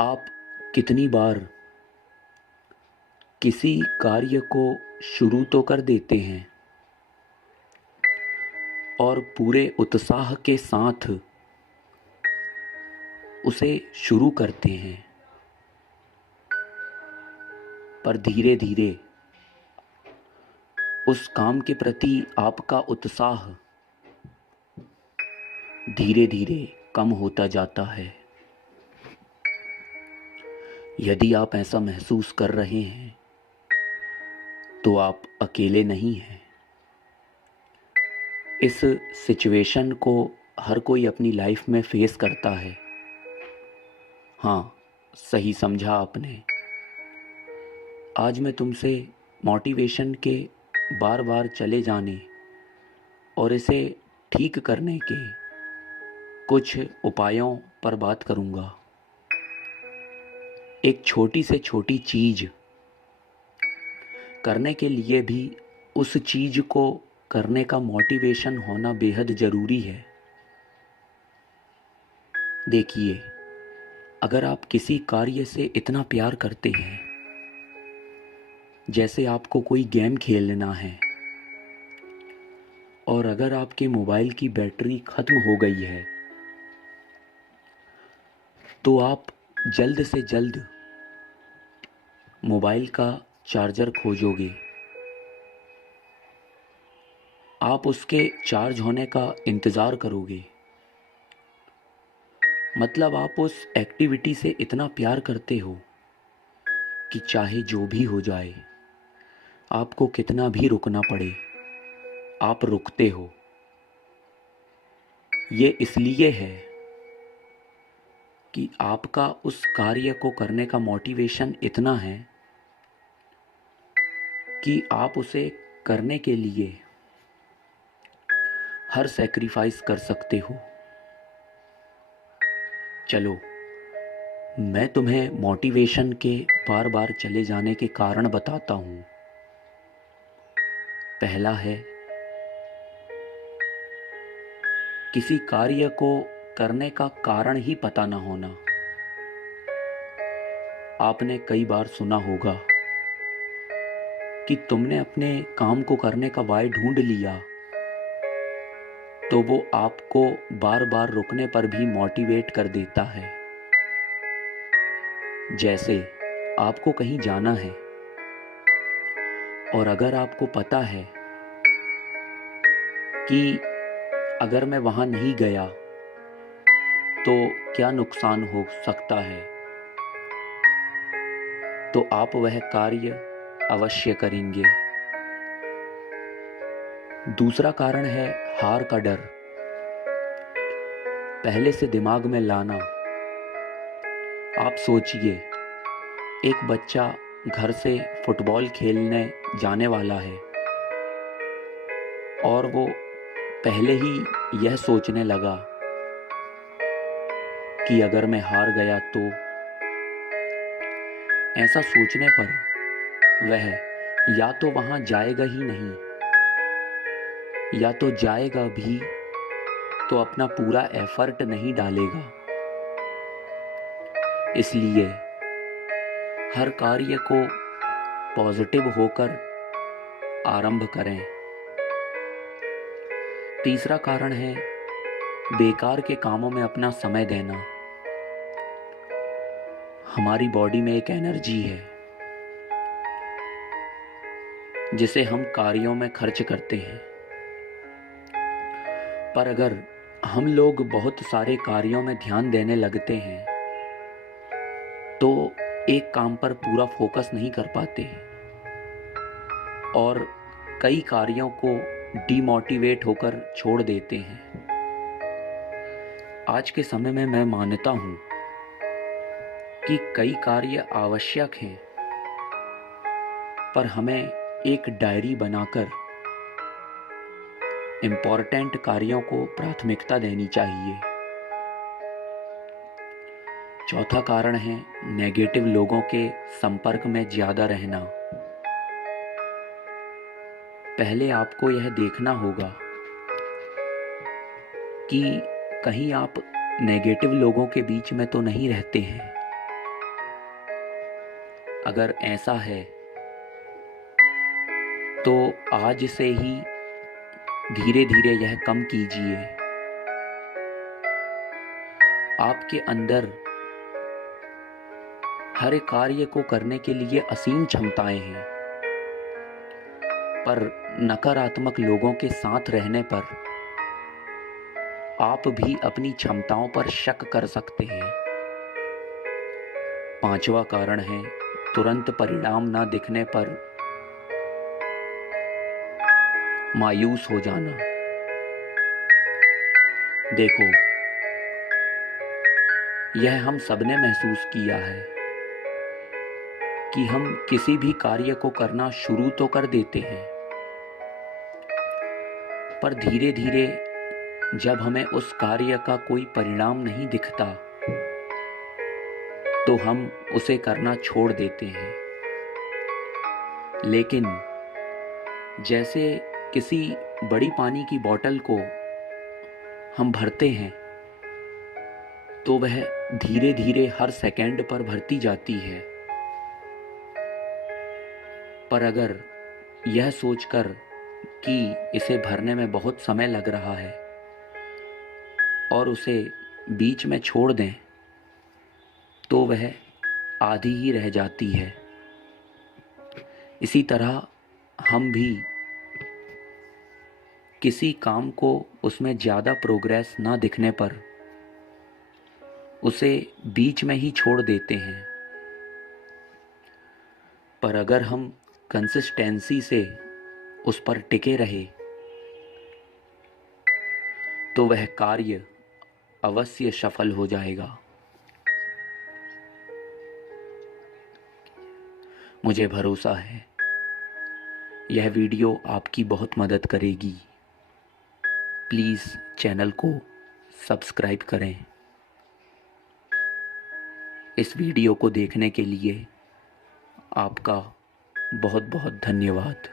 आप कितनी बार किसी कार्य को शुरू तो कर देते हैं और पूरे उत्साह के साथ उसे शुरू करते हैं, पर धीरे धीरे उस काम के प्रति आपका उत्साह धीरे धीरे कम होता जाता है। यदि आप ऐसा महसूस कर रहे हैं तो आप अकेले नहीं हैं। इस सिचुएशन को हर कोई अपनी लाइफ में फेस करता है। हाँ, सही समझा आपने। आज मैं तुमसे मोटिवेशन के बार बार चले जाने और इसे ठीक करने के कुछ उपायों पर बात करूँगा। एक छोटी से छोटी चीज़ करने के लिए भी उस चीज़ को करने का मोटिवेशन होना बेहद ज़रूरी है। देखिए, अगर आप किसी कार्य से इतना प्यार करते हैं, जैसे आपको कोई गेम खेलना है, और अगर आपके मोबाइल की बैटरी ख़त्म हो गई है तो आप जल्द से जल्द मोबाइल का चार्जर खोजोगे। आप उसके चार्ज होने का इंतज़ार करोगे। मतलब आप उस एक्टिविटी से इतना प्यार करते हो कि चाहे जो भी हो जाए, आपको कितना भी रुकना पड़े, आप रुकते हो। ये इसलिए है कि आपका उस कार्य को करने का मोटिवेशन इतना है कि आप उसे करने के लिए हर सैक्रिफाइस कर सकते हो। चलो, मैं तुम्हें मोटिवेशन के बार बार चले जाने के कारण बताता हूँ। पहला है, किसी कार्य को करने का कारण ही पता ना होना। आपने कई बार सुना होगा कि तुमने अपने काम को करने का वाय ढूंढ लिया तो वो आपको बार बार रुकने पर भी मोटिवेट कर देता है। जैसे आपको कहीं जाना है और अगर आपको पता है कि अगर मैं वहाँ नहीं गया तो क्या नुकसान हो सकता है, तो आप वह कार्य अवश्य करेंगे। दूसरा कारण है हार का डर। पहले से दिमाग में लाना। आप सोचिए, एक बच्चा घर से फुटबॉल खेलने जाने वाला है और वो पहले ही यह सोचने लगा कि अगर मैं हार गया तो। ऐसा सोचने पर वह या तो वहां जाएगा ही नहीं, या तो जाएगा भी तो अपना पूरा एफर्ट नहीं डालेगा। इसलिए हर कार्य को पॉजिटिव होकर आरंभ करें। तीसरा कारण है बेकार के कामों में अपना समय देना। हमारी बॉडी में एक एनर्जी है जिसे हम कार्यों में खर्च करते हैं, पर अगर हम लोग बहुत सारे कार्यों में ध्यान देने लगते हैं तो एक काम पर पूरा फोकस नहीं कर पाते और कई कार्यों को डीमोटिवेट होकर छोड़ देते हैं। आज के समय में मैं मानता हूं कि कई कार्य आवश्यक हैं, पर हमें एक डायरी बनाकर इम्पोर्टेंट कार्यों को प्राथमिकता देनी चाहिए। चौथा कारण है नेगेटिव लोगों के संपर्क में ज़्यादा रहना। पहले आपको यह देखना होगा कि कहीं आप नेगेटिव लोगों के बीच में तो नहीं रहते हैं। अगर ऐसा है तो आज से ही धीरे धीरे यह कम कीजिए। आपके अंदर हर एक कार्य को करने के लिए असीम क्षमताएं हैं, पर नकारात्मक लोगों के साथ रहने पर आप भी अपनी क्षमताओं पर शक कर सकते हैं। पांचवा कारण है तुरंत परिणाम न दिखने पर मायूस हो जाना। देखो, यह हम सबने महसूस किया है कि हम किसी भी कार्य को करना शुरू तो कर देते हैं, पर धीरे धीरे जब हमें उस कार्य का कोई परिणाम नहीं दिखता तो हम उसे करना छोड़ देते हैं। लेकिन जैसे किसी बड़ी पानी की बोतल को हम भरते हैं तो वह धीरे धीरे हर सेकंड पर भरती जाती है, पर अगर यह सोचकर कि इसे भरने में बहुत समय लग रहा है और उसे बीच में छोड़ दें तो वह आधी ही रह जाती है। इसी तरह हम भी किसी काम को उसमें ज़्यादा प्रोग्रेस ना दिखने पर उसे बीच में ही छोड़ देते हैं, पर अगर हम कंसिस्टेंसी से उस पर टिके रहे तो वह कार्य अवश्य सफल हो जाएगा। मुझे भरोसा है यह वीडियो आपकी बहुत मदद करेगी। प्लीज़ चैनल को सब्सक्राइब करें। इस वीडियो को देखने के लिए आपका बहुत बहुत धन्यवाद।